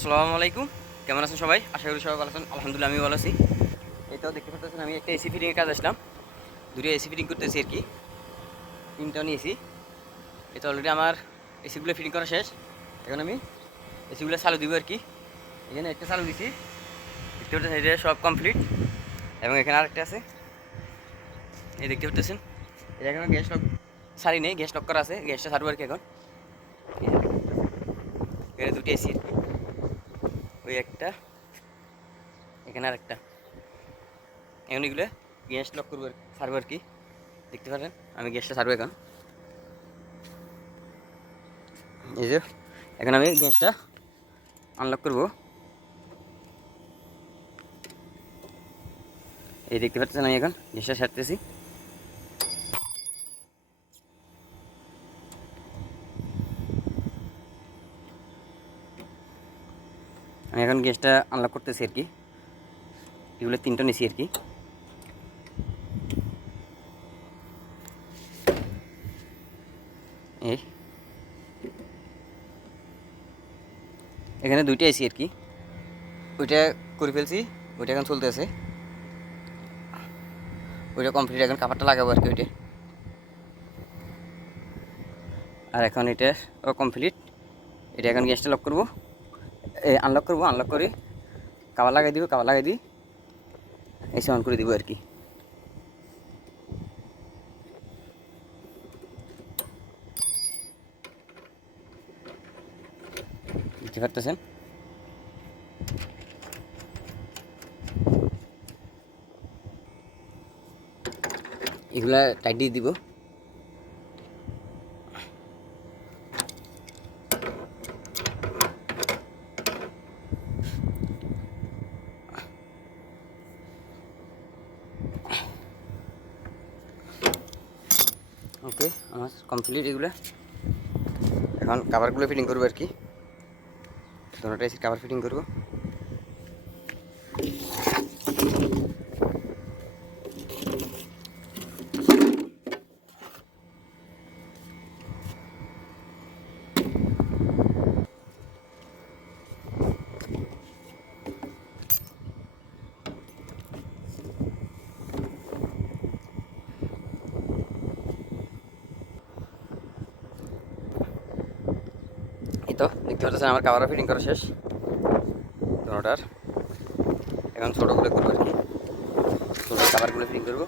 আসসালামু আলাইকুম। কেমন আছেন সবাই? আশা করি সবাই ভালো আছেন। আলহামদুলিল্লাহ আমি ভালো আছি। এটাও দেখতে পাচ্ছেন আমি একটা এসি ফিটিংয়ের কাজ আসলাম। দুটো এসি ফিটিং করতেছি আর কি। তিনটা নিয়েছি। এটা অলরেডি আমার এসিগুলো ফিটিং করা শেষ। এখন আমি এসিগুলো চালু দিব আর কি। এখানে একটা চালু দিছি, দেখতে পাচ্ছেন এটা সব কমপ্লিট। এবং এখানে আরেকটা আছে, এই দেখতে পাচ্ছেন এটা এখনো গ্যাস লক সারি নেই, গ্যাস লক করা আছে। গ্যাসটা ছাড়বো আর কি এখন। এখানে দুটো এসি, ওই একটা, এখানে আরেকটা। এখন এগুলো গ্যাস লক করবো ছাড়বো আর কি। দেখতে পারেন আমি গ্যাসটা ছাড়বো এখন। এই যে এখন আমি গ্যাসটা আনলক করব। এই দেখতে পাচ্ছেন আমি এখন গ্যাসটা ছাড়তেছি। আমি এখন গ্যাসটা আনলক করতেছি আর কি। এগুলো তিনটা নিছি আর কি। এই এখানে দুইটা এসি আর কি। ওইটা করে ফেলছি, ওইটা এখন চলতেছে। ওইটা কমপ্লিট, এখন কাভারটা লাগাবো আর কি ওইটা। আর এখন এটা কমপ্লিট। এটা এখন গ্যাসটা লক করবো, আনলক করবো। আনলক করে কাভার লাগাই দিব, কাভার লাগাই দিই এসি অন করে দিব আর কি। বুঝতে পারতেছেন? এগুলা টাইট দিয়ে দিব। ওকে, আমার কমপ্লিট এগুলো। এখন কাভারগুলো ফিটিং করবো আর কি। দুটোটা এসি কাভার ফিটিং করবো। এই তো দেখতে পাচ্ছেন আমার কাভারও ফিটিং করা শেষ দুটোটার। এখন ছোটোগুলো করবো আর কি, ছোটো কাভারগুলো ফিটিং করবো।